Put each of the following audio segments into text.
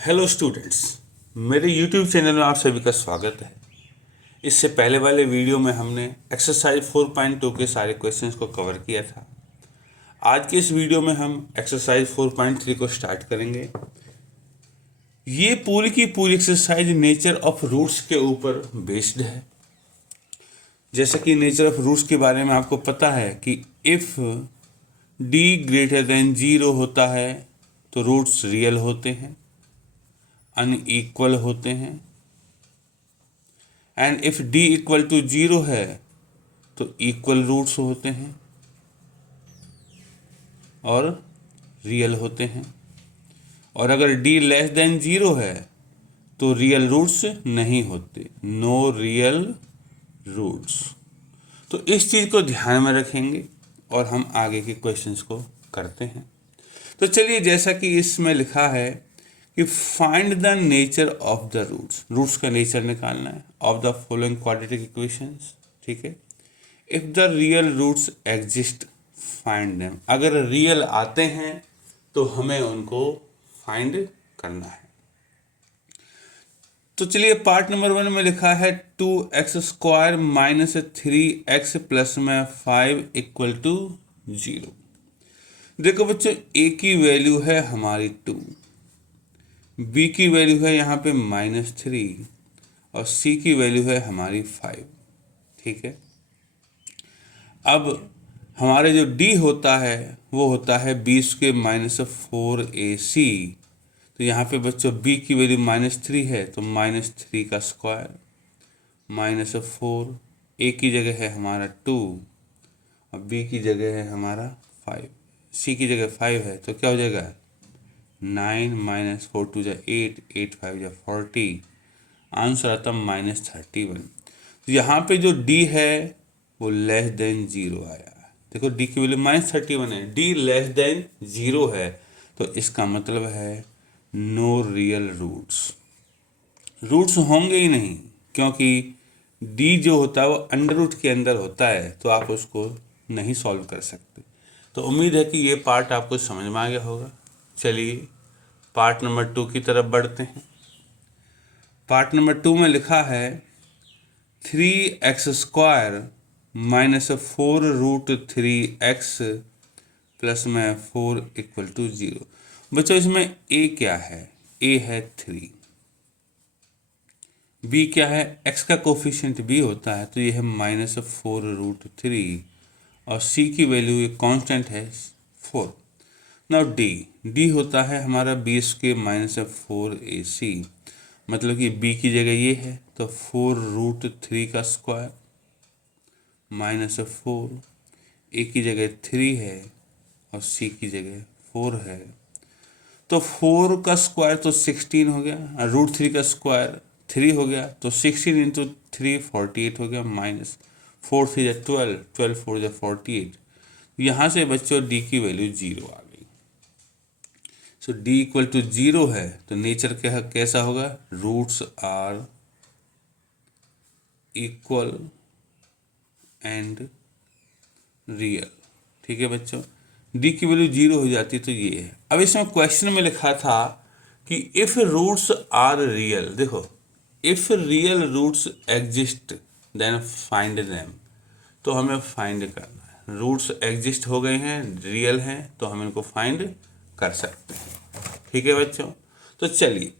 Hello students, मेरे YouTube channel में आप सभी का स्वागत है। इससे पहले वाले वीडियो में हमने एक्सरसाइज 4.2 के सारे क्वेश्चंस को कवर किया था। आज के इस वीडियो में हम एक्सरसाइज 4.3 को स्टार्ट करेंगे। ये पूरी की पूरी एक्सरसाइज नेचर ऑफ रूट्स के ऊपर बेस्ड है। जैसा कि नेचर ऑफ रूट्स के बारे में आपको पता है कि इफ़ डी ग्रेटर देन 0 होता है तो रूट्स रियल होते हैं, अनइक्वल होते हैं, and if D equal to 0 है तो इक्वल रूट्स होते हैं और रियल होते हैं। और अगर डी लेस देन 0 है तो रियल रूट्स नहीं होते, नो रियल रूट्स। तो इस चीज़ को ध्यान में रखेंगे और हम आगे के क्वेश्चंस को करते हैं। तो चलिए, जैसा कि इसमें लिखा है कि find the nature of the roots, roots का नेचर निकालना है of the following quadratic equations. ठीक है, if the real roots exist find them. अगर रियल आते हैं तो हमें उनको फाइंड करना है। तो चलिए, पार्ट नंबर 1 में लिखा है 2x² माइनस 3x प्लस में 5 इक्वल टू 0। देखो बच्चों, a की वैल्यू है हमारी 2, b की वैल्यू है यहाँ पे -3 और c की वैल्यू है हमारी 5। ठीक है, अब हमारे जो d होता है वो होता है 20 माइनस 4ac। तो यहाँ पे बच्चों b की वैल्यू -3 है तो -3 का स्क्वायर -4, a की जगह है हमारा 2 और b की जगह है हमारा 5, c की जगह 5 है तो क्या हो जाएगा 9 माइनस 4 2 8, 8 5 40, आंसर आता -31। तो यहाँ पे जो d है वो लेस देन 0 आया। देखो d की वैल्यू -31 है, d लेस देन 0 है तो इसका मतलब है नो रियल रूट्स। रूट्स होंगे ही नहीं, क्योंकि d जो होता है वो अंडर रूट के अंदर होता है तो आप उसको नहीं सॉल्व कर सकते। तो उम्मीद है कि ये पार्ट आपको समझ में आ गया होगा। चलिए पार्ट नंबर 2 की तरफ बढ़ते हैं। पार्ट नंबर 2 में लिखा है 3x² माइनस 4√3x प्लस में 4 इक्वल टू 0। बच्चों, इसमें a क्या है? a है 3, b क्या है? x का कोफिशिएंट b होता है तो ये है -4√3 और c की वैल्यू ये कांस्टेंट है 4। नाउ d होता है हमारा 20 माइनस 4ac, मतलब कि b की जगह ये है तो 4√3 का स्क्वायर -4, a की जगह 3 है और c की जगह 4 है। तो 4 का स्क्वायर तो 16 हो गया, √3 का स्क्वायर 3 हो गया तो 16 इंटू 3 48 हो गया, -4 3 12, 12 4 48। यहाँ से बच्चों d की वैल्यू 0 आ गई। सो d इक्वल टू 0 है तो नेचर क्या कैसा होगा? Roots are equal and real. ठीक है बच्चों, d की वैल्यू 0 हो जाती तो ये है। अब इसमें क्वेश्चन में लिखा था कि इफ रूट्स आर रियल, देखो if real roots exist then find them. तो हमें फाइंड करना है, रूट्स एग्जिस्ट हो गए हैं, रियल हैं तो हम इनको फाइंड कर सकते हैं। ठीक है बच्चों, तो चलिए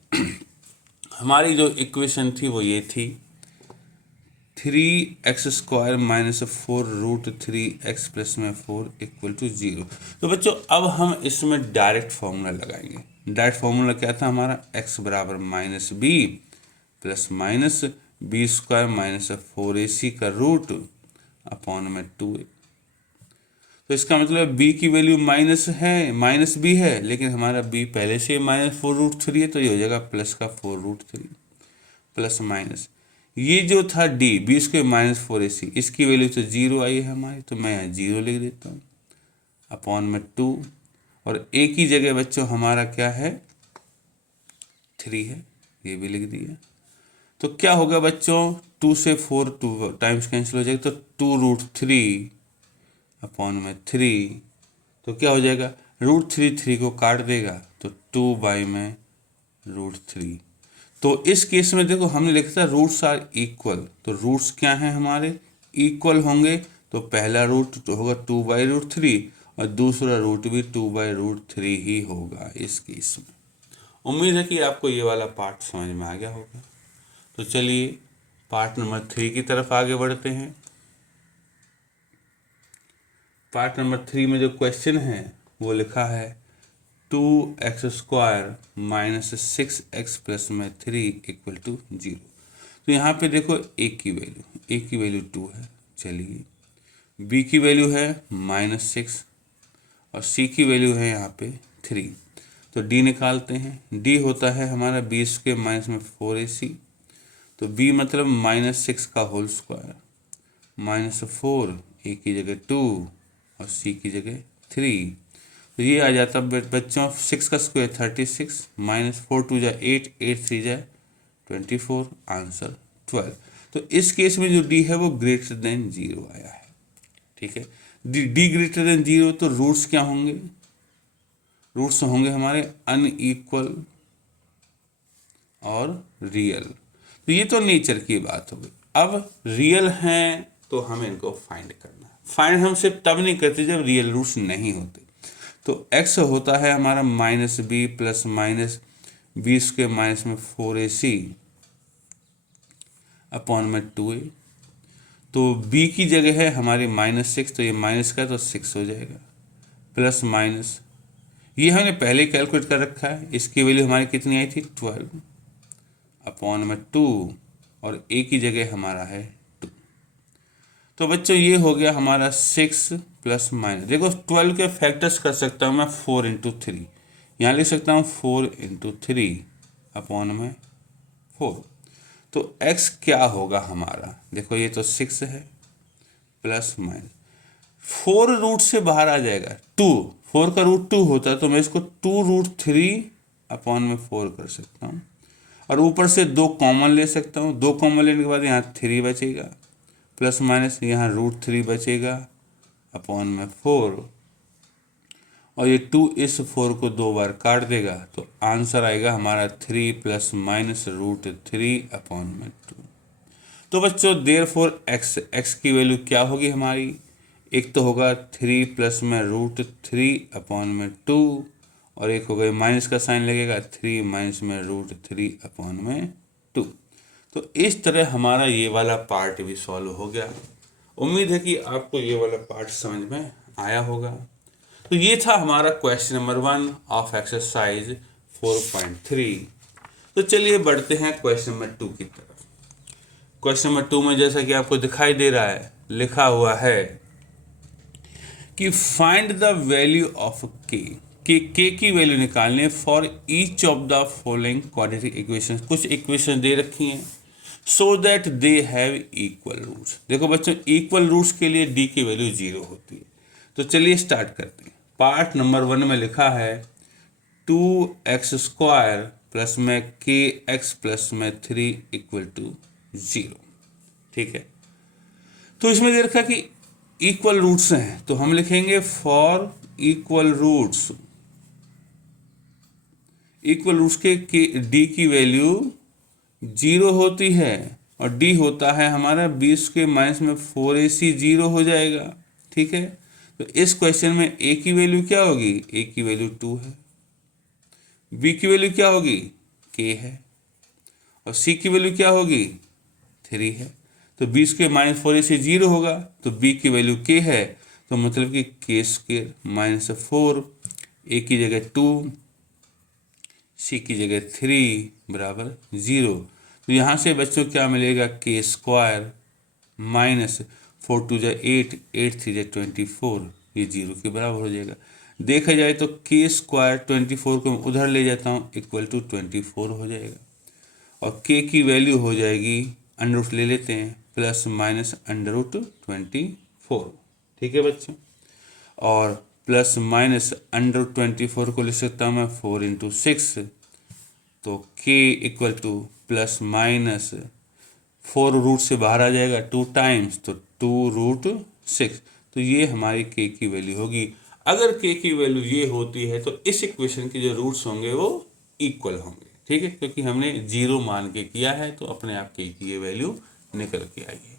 हमारी जो इक्वेशन थी वो ये थी 3x² माइनस 4√3x प्लस में 4 इक्वल टू 0। तो बच्चों अब हम इसमें डायरेक्ट फॉर्मूला लगाएंगे। डायरेक्ट फॉर्मूला क्या था हमारा? x बराबर -b plus minus b² minus 4ac का रूट अपॉन में 2a। तो इसका मतलब b की वैल्यू -b है, लेकिन हमारा b पहले से -4√3 है तो ये हो जाएगा प्लस का 4√3 प्लस माइनस ये जो था d b² माइनस 4ac, इसकी वैल्यू तो 0 आई है हमारी तो मैं यहाँ 0 लिख देता हूँ अपॉन में 2 और a की जगह बच्चों हमारा क्या है 3 है, ये भी लिख दिया। तो क्या होगा बच्चों 2 से 4 2 टाइम्स कैंसिल हो जाएगा तो 2√3 अपॉन में 3, तो क्या हो जाएगा √3 3 को काट देगा तो 2 बाई में √3। तो इस केस में देखो हमने लिखा था रूट्स आर इक्वल, तो रूट्स क्या हैं हमारे, इक्वल होंगे। तो पहला रूट तो होगा 2/√3 और दूसरा रूट भी 2/√3 ही होगा इस केस में। उम्मीद है कि आपको ये वाला पार्ट समझ में आ गया होगा। तो चलिए पार्ट नंबर 3 की तरफ आगे बढ़ते हैं। पार्ट नंबर 3 में जो क्वेश्चन है वो लिखा है 2x² - 6x + 3 = 0। तो यहाँ पे देखो a की वैल्यू 2 है, चलिए b की वैल्यू है -6 और c की वैल्यू है यहाँ पे 3। तो d निकालते हैं, d होता है हमारा b² - 4ac। तो b मतलब -6 का होल स्क्वायर -4, a की जगह 2 और c की जगह 3। तो ये आ जाता बच्चों 6 का स्क्वायर 36 -4 2 जा 8, 8 3 जा 24, आंसर 12। तो इस केस में जो डी है वो ग्रेटर देन 0 आया है। ठीक है, डी ग्रेटर देन 0, तो रूट्स क्या होंगे, रूट्स होंगे हमारे अनइक्वल और रियल। तो ये तो नेचर की बात हो गई। अब रियल हैं तो हमें इनको फाइंड करना है। फाइंड हम सिर्फ तब नहीं करते जब रियल रूट्स नहीं होते। तो x होता है हमारा -b + -b² - 4ac / 2a। तो b की जगह है हमारी -6, तो ये माइनस का तो 6 हो जाएगा, प्लस माइनस ये हमने पहले कैलकुलेट कर रखा है। इसकी वैल्यू हमारी कितनी आई थी 12 / 2 और a की जगह हमारा है 2। तो बच्चों ये हो गया हमारा 6 प्लस माइनस, देखो 12 के फैक्टर्स कर सकता हूँ मैं 4 × 3, यहाँ लिख सकता हूँ 4 × 3 / 4। तो x क्या होगा हमारा, देखो ये तो 6 है प्लस माइनस 4 रूट से बाहर आ जाएगा 2, 4 का रूट 2 होता है, तो मैं इसको 2√3 / 4 कर सकता हूँ। और ऊपर से 2 कॉमन ले सकता हूँ, 2 कॉमन लेने के बाद यहाँ 3 बचेगा, प्लस माइनस यहाँ √3 बचेगा / 4, और ये 2 इस 4 को 2 बार काट देगा, तो आंसर आएगा हमारा 3 ± √3 / 2। तो बच्चों देयरफॉर x की वैल्यू क्या होगी हमारी, एक तो होगा 3 ± √3 / 2 और एक होगा माइनस का साइन लगेगा 3 - √3 / 2। तो इस तरह हमारा ये वाला पार्ट भी सॉल्व हो गया। उम्मीद है कि आपको ये वाला पार्ट समझ में आया होगा। तो ये था हमारा क्वेश्चन नंबर 1 ऑफ एक्सरसाइज 4.3। तो चलिए बढ़ते हैं क्वेश्चन नंबर 2 की तरफ। क्वेश्चन नंबर 2 में जैसा कि आपको दिखाई दे रहा है, लिखा हुआ है कि फाइंड द वैल्यू ऑफ के की वैल्यू निकालनी है for each of the following quadratic equation. कुछ इक्वेशन दे रखी हैं so that they have equal roots. देखो बच्चों इक्वल रूट्स के लिए डी की वैल्यू 0 होती है। तो चलिए स्टार्ट करते हैं। पार्ट नंबर 1 में लिखा है 2x² प्लस में kx प्लस में 3 = 0। ठीक है, तो इसमें दे रखा कि इक्वल रूट्स हैं, तो हम लिखेंगे फॉर इक्वल रूट्स के डी की वैल्यू 0 होती है और डी होता है हमारा 20 के माइनस में 4ac 0 हो जाएगा। ठीक है, तो इस क्वेश्चन में a की वैल्यू क्या होगी, a की वैल्यू 2 है, b की वैल्यू क्या होगी k है और c की वैल्यू क्या होगी 3 है। तो 20 के माइनस 4ac 0 होगा, तो b की वैल्यू k है, तो मतलब कि k² - 4, a की जगह 2 c की जगह 3 बराबर 0। तो यहाँ से बच्चों क्या मिलेगा k² - 4 2 = 8, 8 3 = 24, ये 0 के बराबर हो जाएगा। देखा जाए तो k² 24 को उधर ले जाता हूँ = 24 हो जाएगा और k की वैल्यू हो जाएगी √ ले लेते हैं प्लस माइनस √24। ठीक है बच्चों, और प्लस माइनस √24 को लिख सकता हूँ मैं 4 × 6, तो k = प्लस माइनस 4 रूट से बाहर आ जाएगा 2 टाइम्स, तो 2√6। तो ये हमारी k की वैल्यू होगी। अगर k की वैल्यू ये होती है तो इस इक्वेशन के जो रूट्स होंगे वो इक्वल होंगे। ठीक है, क्योंकि हमने 0 मान के किया है तो अपने आप के की ये वैल्यू निकल के आई है।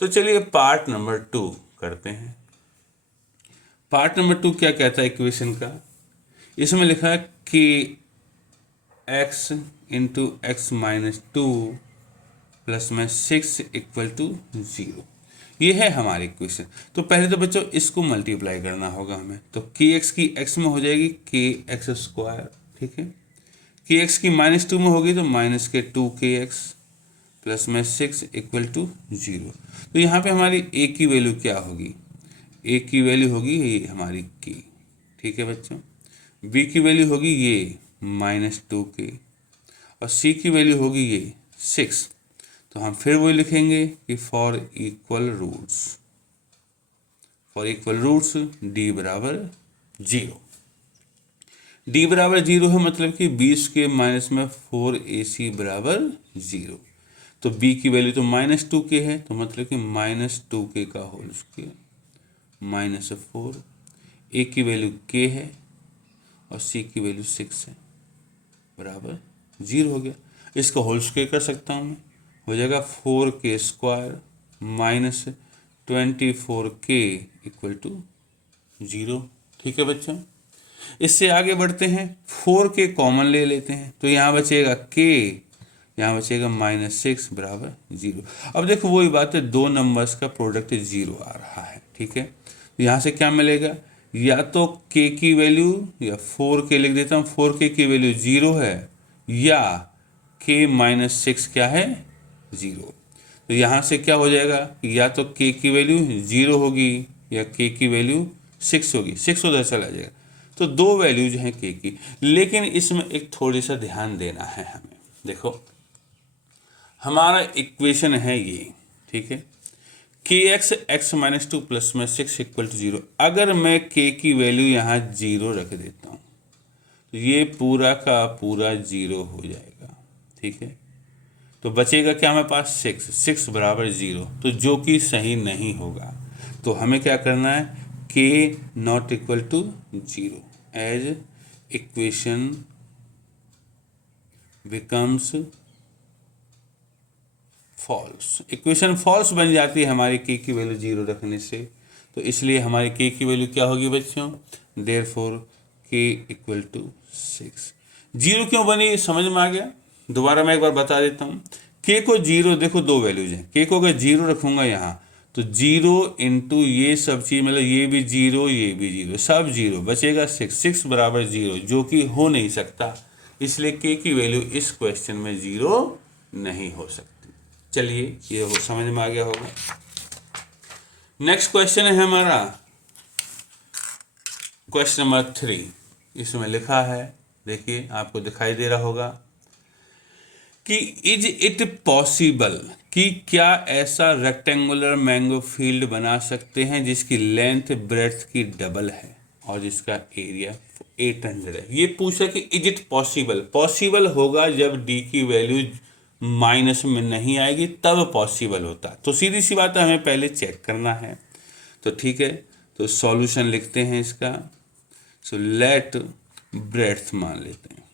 तो चलिए पार्ट नंबर 2 करते हैं। पार्ट नंबर 2 क्या कहता है इक्वेशन का? इसमें लिखा है कि x into x minus 2 plus में 6 इक्वल टू 0। ये है हमारी इक्वेशन। तो पहले तो बच्चों इसको मल्टीप्लाई करना होगा हमें। तो के एक्स की एक्स में हो जाएगी के एक्स स्क्वायर, ठीक है। के एक्स की -2 में होगी तो माइनस के 2kx प्लस में 6 इक्वल टू 0। तो यहाँ पे हमारी a की वैल्यू क्या होगी? a की वैल्यू होगी ये हमारी k, ठीक है बच्चों। b की वैल्यू होगी ये -2k और c की वैल्यू होगी ये 6। तो हम फिर वही लिखेंगे कि फॉर इक्वल रूट्स d बराबर 0। d बराबर 0 है मतलब कि 20 के माइनस में 4ac बराबर 0। तो b की वैल्यू तो -2k है, तो मतलब कि -2k का होल स्क्वायर -4। a की वैल्यू k है और c की वैल्यू 6 है, बराबर 0 हो गया। इसका होल स्क्वायर कर सकता हूँ मैं, हो जाएगा 4k square minus 24k equal to 0। ठीक है बच्चों, इससे आगे बढ़ते हैं। 4k कॉमन ले लेते हैं तो यहाँ बचेगा k, यहाँ बचेगा -6 बराबर 0। अब देखो वही बात है, दो नंबर्स का प्रोडक्ट 0 आ रहा है, ठीक है। तो यहाँ से क्या मिलेगा? या तो k की वैल्यू या 4k लिख देता हूँ, 4k की वैल्यू 0 है या k -6 क्या है? 0। तो यहाँ से क्या हो जाएगा? या तो k की वैल्यू 0 होगी या k की वैल्यू 6 होगी। 6 उधर चला जाएगा। तो दो वैल्यूज हैं k की, लेकिन इसमें एक थोड़ी सा ध्यान देना है हमें। देखो हमारा इक्वेशन है ये, ठीक है। के एक्स एक्स माइनस 2 प्लस में 6 इक्वल टू 0। अगर मैं k की वैल्यू यहाँ 0 रख देता हूँ तो ये पूरा का पूरा 0 हो जाएगा, ठीक है। तो बचेगा क्या हमारे पास? 6 बराबर 0, तो जो कि सही नहीं होगा। तो हमें क्या करना है? k not equal to 0 as equation becomes false. Equation false बन जाती है हमारी k की वैल्यू 0 रखने से। तो इसलिए हमारी k की वैल्यू क्या होगी बच्चों? Therefore k equal to 6। 0 क्यों बनी समझ में आ गया? दोबारा मैं एक बार बता देता हूँ। k को 0, देखो दो वैल्यूज हैं। k को अगर 0 रखूंगा यहाँ तो 0 इंटू ये सब चीज, मतलब ये भी 0 ये भी 0, सब 0, बचेगा 6 बराबर 0, जो कि हो नहीं सकता। इसलिए k की वैल्यू इस क्वेश्चन में 0 नहीं हो सकती। चलिए ये हो समझ में आ गया होगा। नेक्स्ट क्वेश्चन है हमारा क्वेश्चन नंबर 3। इसमें लिखा है, देखिए आपको दिखाई दे रहा होगा कि इज इट पॉसिबल कि क्या ऐसा रेक्टेंगुलर मैंगो फील्ड बना सकते हैं जिसकी लेंथ ब्रेड्थ की डबल है और जिसका एरिया 800 है। ये पूछा कि इज इट पॉसिबल। पॉसिबल होगा जब डी की वैल्यू माइनस में नहीं आएगी, तब पॉसिबल होता। तो सीधी सी बात है, हमें पहले चेक करना है। तो ठीक है, तो सॉल्यूशन लिखते हैं इसका। सो लेट ब्रेड्थ मान लेते हैं,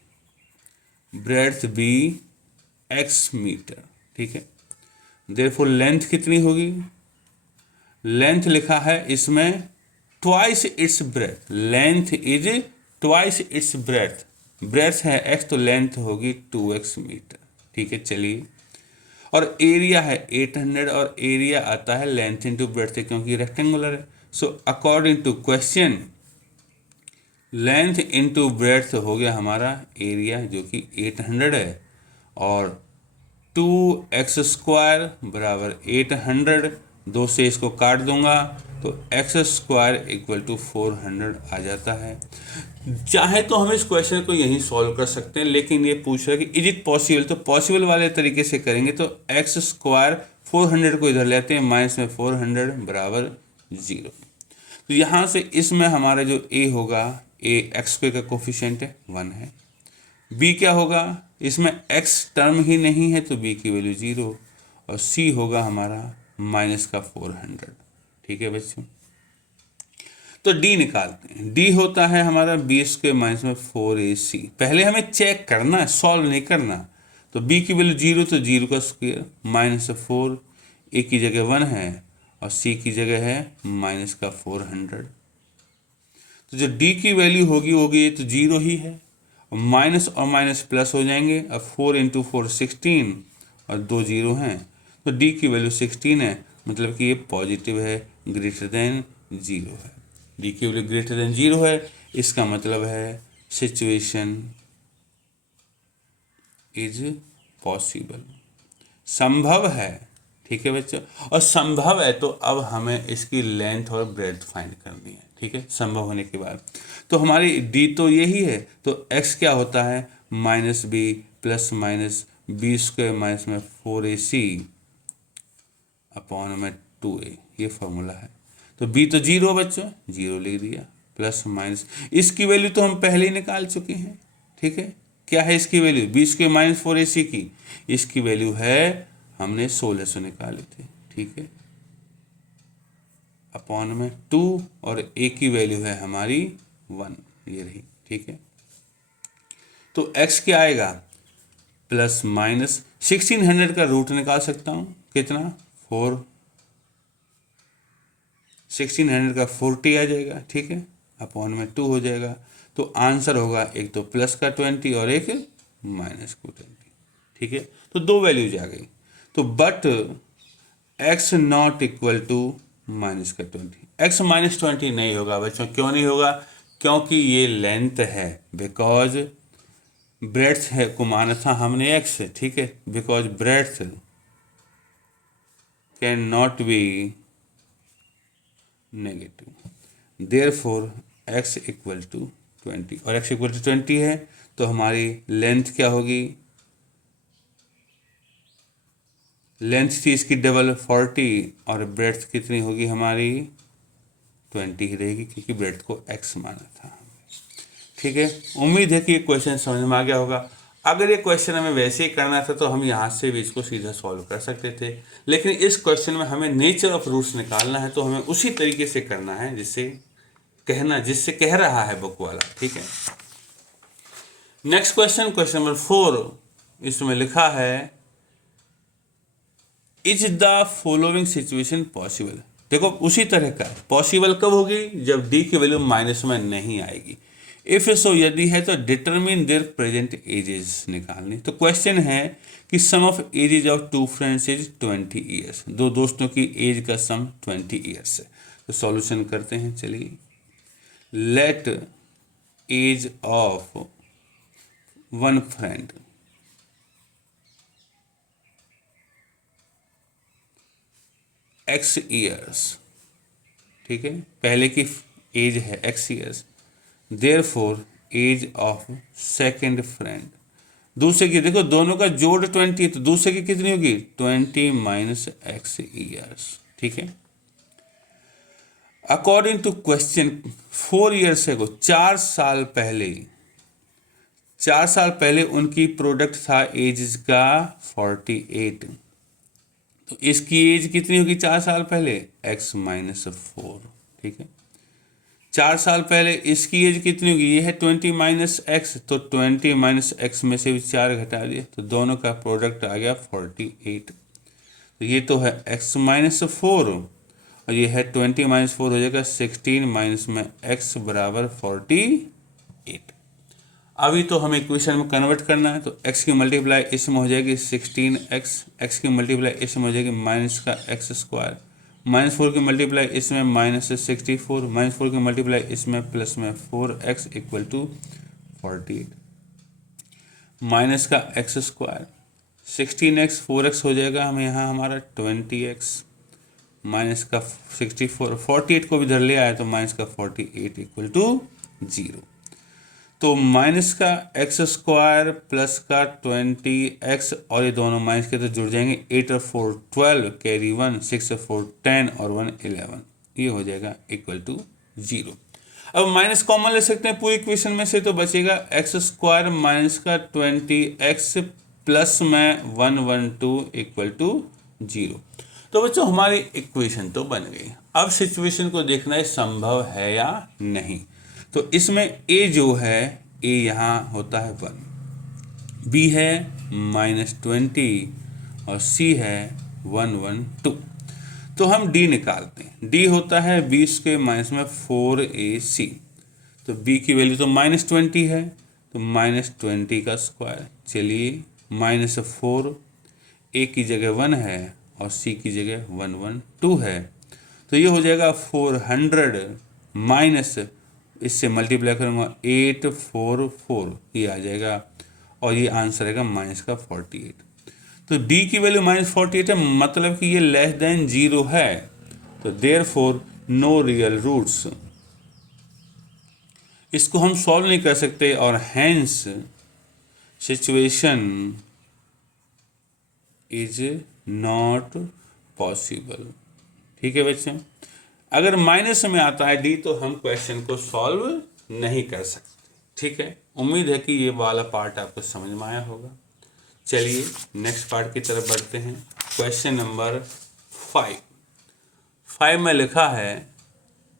ब्रेड्थ बी x मीटर, ठीक है। देयरफॉर लेंथ कितनी होगी? लेंथ लिखा है इसमें twice its breadth. Length is twice its breadth. Breadth है x तो लेंथ होगी 2x मीटर, ठीक है। चलिए, और एरिया है 800 और एरिया आता है लेंथ इंटू ब्रेड्थ से, क्योंकि रेक्टेंगुलर है। So according to question length into breadth हो गया हमारा एरिया, जो कि 800 है, और 2x स्क्वायर बराबर 800, 2 से इसको काट दूंगा तो x स्क्वायर इक्वल टू 400 आ जाता है। चाहे तो हम इस क्वेश्चन को यहीं सॉल्व कर सकते हैं, लेकिन ये पूछ रहा है कि इज इट पॉसिबल, तो पॉसिबल वाले तरीके से करेंगे। तो x स्क्वायर 400 को इधर लेते हैं, माइनस में 400 बराबर 0। तो यहाँ से इसमें हमारा जो a होगा, a एक्स स्क्वायर का कोफिशिएंट है 1 है। b क्या होगा? इसमें x टर्म ही नहीं है तो b की वैल्यू 0, और c होगा हमारा माइनस का 400, ठीक है बच्चों। तो डी निकालते हैं। डी होता है हमारा बी स्क्वायर माइनस में 4ac। पहले हमें चेक करना है, सॉल्व नहीं करना। तो बी की वैल्यू 0 तो 0 का स्क्वायर माइनस 4, ए की जगह 1 है और सी की जगह है माइनस का 400। तो जो डी की वैल्यू होगी तो 0 ही है, और माइनस प्लस हो जाएंगे। अब 4 इंटू 4 16 और 2 0 हैं, तो डी की वैल्यू 16 है, मतलब कि ये पॉजिटिव है, ग्रेटर देन 0 है। डी की वैल्यू ग्रेटर देन 0 है, इसका मतलब है सिचुएशन इज पॉसिबल, संभव है। ठीक है बच्चों, और संभव है तो अब हमें इसकी लेंथ और ब्रेड्थ फाइंड करनी है। ठीक है, संभव होने के बाद तो हमारी डी तो यही है, तो एक्स क्या होता है minus b plus minus b square minus में 4ac अपॉन में 2a, ये फॉर्मूला है। तो b तो 0 बच्चों, 0 लिख दिया, प्लस माइनस इसकी वैल्यू तो हम पहले ही निकाल चुके हैं। ठीक है, क्या है इसकी value B square minus 4ac की, इसकी वैल्यू है हमने 1600 निकाले थे। ठीक है, अपॉन में 2 और a की वैल्यू है हमारी 1, ये रही। ठीक है, तो x क्या आएगा प्लस माइनस 1600 का रूट निकाल सकता हूँ, कितना 4, 1600 का 40 आ जाएगा। ठीक है, अपॉन में 2 हो जाएगा। तो आंसर होगा एक तो प्लस का 20 और एक माइनस का 20। ठीक है, तो दो वैल्यूज आ गई। तो but x not equal to minus का 20, x माइनस 20 नहीं होगा बच्चों। क्यों नहीं होगा? क्योंकि ये लेंथ है, बिकॉज ब्रेड्थ है को माना था हमने x। ठीक है, because breadth can not be negative, therefore x equal to 20, और x इक्वल टू 20 है तो हमारी लेंथ क्या होगी, लेंथ थी इसकी डबल 40 और ब्रेड्थ कितनी होगी हमारी 20 ही रहेगी, क्योंकि ब्रेड्थ को x माना था। ठीक है, उम्मीद है कि ये क्वेश्चन समझ में आ गया होगा। अगर ये क्वेश्चन हमें वैसे ही करना था तो हम यहाँ से भी इसको सीधा सॉल्व कर सकते थे, लेकिन इस क्वेश्चन में हमें नेचर ऑफ रूट्स निकालना है, तो हमें उसी तरीके से करना है जिससे कह रहा है बुक वाला। ठीक है, नेक्स्ट क्वेश्चन, क्वेश्चन नंबर 4, इसमें लिखा है is the following situation possible. देखो उसी तरह का पॉसिबल कब होगी, जब डी की वैल्यू माइनस में नहीं आएगी। इफ सो यदि है तो डिटरमिन देयर प्रेजेंट एजेस निकालनी। तो क्वेश्चन है कि sum of ages of two friends is 20 years, दो दोस्तों की एज का सम 20 ईयर्स है। तो सॉल्यूशन करते हैं, चलिए। Let age of one friend x years, ठीक है, पहले की एज है x years, therefore age of second friend, दूसरे की, देखो दोनों का जोड़ 20 है तो दूसरे की कितनी होगी 20 माइनस x ईयर्स। ठीक है, अकॉर्डिंग टू क्वेश्चन 4 ईयर्स है, 4 साल पहले उनकी प्रोडक्ट था एज का 48, तो इसकी एज कितनी होगी 4 साल पहले x माइनस 4। ठीक है, 4 साल पहले इसकी एज कितनी होगी, ये है 20 माइनस एक्स, तो 20 माइनस एक्स में से भी 4 घटा दिए तो दोनों का प्रोडक्ट आ गया 48। तो ये तो है x माइनस 4 और ये है 20 माइनस 4 हो जाएगा 16 माइनस में x बराबर 48। अभी तो हमें इक्वेशन में कन्वर्ट करना है, तो x की मल्टीप्लाई इसमें हो जाएगी 16x, x की मल्टीप्लाई इसमें हो जाएगी माइनस का x स्क्वायर, माइनस 4 की मल्टीप्लाई इसमें माइनस 64, माइनस 4 की मल्टीप्लाई इसमें प्लस में 4x इक्वल टू 48, माइनस का x स्क्वायर 16x 4x हो जाएगा हमें यहाँ हमारा 20x, माइनस का 64, 48 को भी इधर ले आया तो माइनस का 48 इक्वल टू 0। तो माइनस का एक्स स्क्वायर प्लस का 20x और ये दोनों माइनस के तो जुड़ जाएंगे, 8 और 4 12, कैरी 1, 6 और 4 10 और 1 11, ये हो जाएगा इक्वल टू 0। अब माइनस कॉमन ले सकते हैं पूरी इक्वेशन में से, तो बचेगा एक्स स्क्वायर माइनस का 20x प्लस में 112 इक्वल टू 0। तो बच्चों हमारी इक्वेशन तो बन गई। अब सिचुएशन को देखना है संभव है या नहीं। तो इसमें ए जो है, ए यहाँ होता है 1, बी है -20 और सी है 112। तो हम डी निकालते हैं। डी होता है 20 के माइनस में 4ac। तो बी की वैल्यू तो -20 है, तो -20 का स्क्वायर। चलिए -4, ए की जगह 1 है और सी की जगह 112 है। तो ये हो जाएगा 400 माइनस, इससे मल्टीप्लाई करूँगा 844, ये आ जाएगा और ये आंसर आएगा -48। तो डी की वैल्यू -48 है, मतलब कि ये लेस देन 0 है। तो देयरफॉर नो रियल रूट्स। इसको हम सॉल्व नहीं कर सकते और hence situation is not possible. ठीक है बच्चे, अगर माइनस में आता है डी तो हम क्वेश्चन को सॉल्व नहीं कर सकते। ठीक है, उम्मीद है कि ये वाला पार्ट आपको समझ में आया होगा। चलिए नेक्स्ट पार्ट की तरफ बढ़ते हैं। क्वेश्चन नंबर 5 में लिखा है,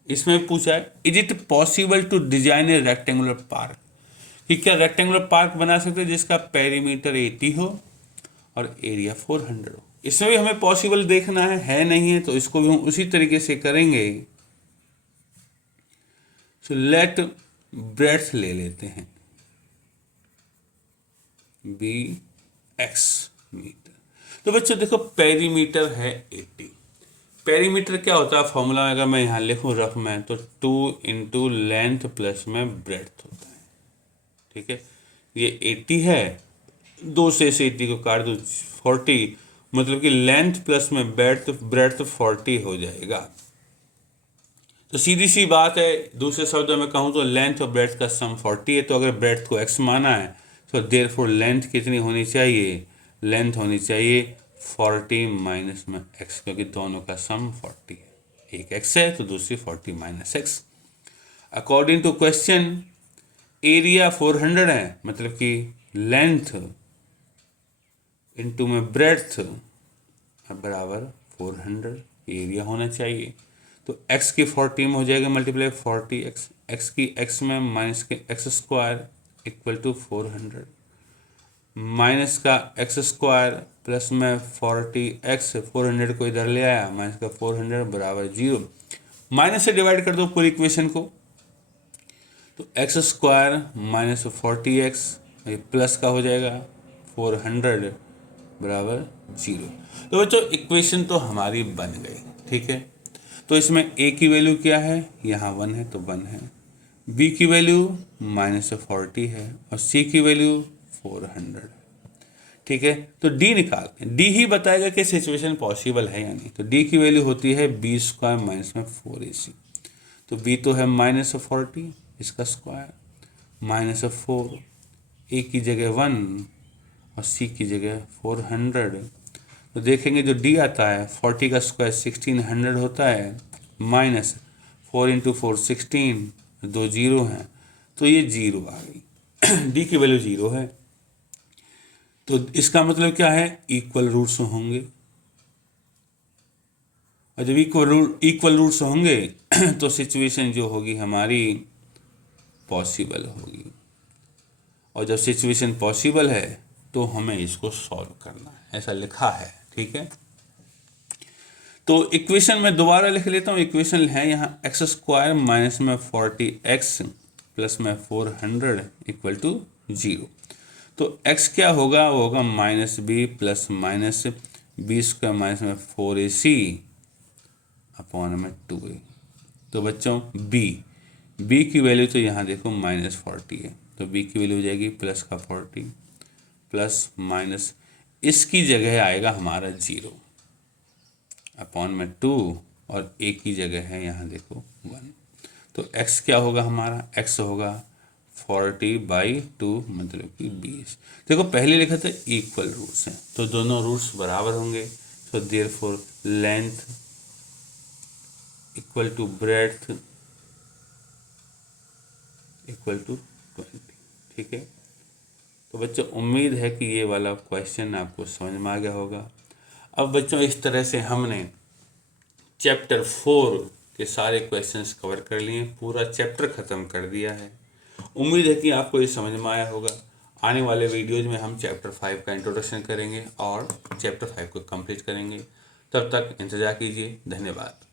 इसमें पूछा है is it possible to design a rectangular park, कि क्या रेक्टेंगुलर पार्क बना सकते हैं जिसका पेरीमीटर 80 हो और एरिया 400 हो। इसमें भी हमें पॉसिबल देखना है नहीं है, तो इसको भी हम उसी तरीके से करेंगे। सो लेट ब्रेड्थ ले लेते हैं bx मीटर। तो बच्चों देखो पेरीमीटर है 80। पेरीमीटर क्या होता है, फॉर्मूला अगर मैं यहाँ लिखूँ रफ में तो 2 इंटू लेंथ प्लस में ब्रेड्थ होता है। ठीक है, ये 80 है, 2 से इस 80 को काट दो 40, मतलब कि लेंथ प्लस में ब्रेड्थ 40 हो जाएगा। तो सीधी सी बात है, दूसरे शब्दों में कहूँ तो लेंथ और ब्रेड्थ का सम 40 है। तो अगर ब्रेड्थ को x माना है तो देयरफॉर लेंथ कितनी होनी चाहिए, लेंथ होनी चाहिए 40 माइनस में x, क्योंकि दोनों का सम 40 है। एक x है तो दूसरी 40 minus x। According to question area 400 है, मतलब कि लेंथ इनटू में ब्रेड्थ बराबर 400 एरिया होना चाहिए। तो x की 40 में हो जाएगा मल्टीप्लाई 40x, x की x में माइनस के x square equal to 400, minus का x स्क्वायर प्लस में 40x, 400 को इधर ले आया, माइनस का 400 बराबर 0। माइनस से डिवाइड कर दो पूरी इक्वेशन को, तो x स्क्वायर माइनस 40x, ये प्लस का हो जाएगा 400 बराबर 0। तो बच्चों इक्वेशन तो हमारी बन गई। ठीक है, तो इसमें a की वैल्यू क्या है, यहाँ 1 है तो 1 है, b की वैल्यू -40 है और c की वैल्यू 400 है। ठीक है, तो d निकालते हैं। d ही बताएगा कि सिचुएशन पॉसिबल है या नहीं। तो d की वैल्यू होती है b² माइनस में 4ac। तो b तो है -40, इसका स्क्वायर -4, a की जगह 1 और c की जगह 400। तो देखेंगे जो d आता है 40 का स्क्वायर 1600 होता है, माइनस 4 इंटू 4 16, 2 0 हैं, तो ये 0 आ गई। d की वैल्यू 0 है, तो इसका मतलब क्या है, इक्वल रूट्स होंगे। और जब इक्वल रूट्स होंगे तो सिचुएशन जो होगी हमारी पॉसिबल होगी। और जब सिचुएशन पॉसिबल है तो हमें इसको सॉल्व करना है, ऐसा लिखा है। ठीक है, तो इक्वेशन में दोबारा लिख लेता हूँ। इक्वेशन है यहाँ x² माइनस में 40x प्लस में 400 इक्वल टू 0। तो x क्या होगा, वो होगा -b plus minus b² minus में 4ac अपॉन में 2a। तो बच्चों b की वैल्यू तो यहाँ देखो -40 है, तो b की वैल्यू हो जाएगी प्लस का 40 प्लस माइनस, इसकी जगह आएगा हमारा 0 अपॉन में 2 और a की जगह है यहाँ देखो 1। तो x क्या होगा हमारा, x होगा 40/2 मतलब कि 20। देखो पहले लिखा था इक्वल रूट्स हैं, तो दोनों रूट्स बराबर होंगे। तो therefore length equal to breadth equal to 20। ठीक है, तो बच्चों उम्मीद है कि ये वाला क्वेश्चन आपको समझ में आ गया होगा। अब बच्चों इस तरह से हमने चैप्टर 4 के सारे क्वेश्चंस कवर कर लिए, पूरा चैप्टर ख़त्म कर दिया है। उम्मीद है कि आपको ये समझ में आया होगा। आने वाले वीडियोज़ में हम चैप्टर 5 का इंट्रोडक्शन करेंगे और चैप्टर 5 को कंप्लीट करेंगे। तब तक इंतज़ार कीजिए। धन्यवाद।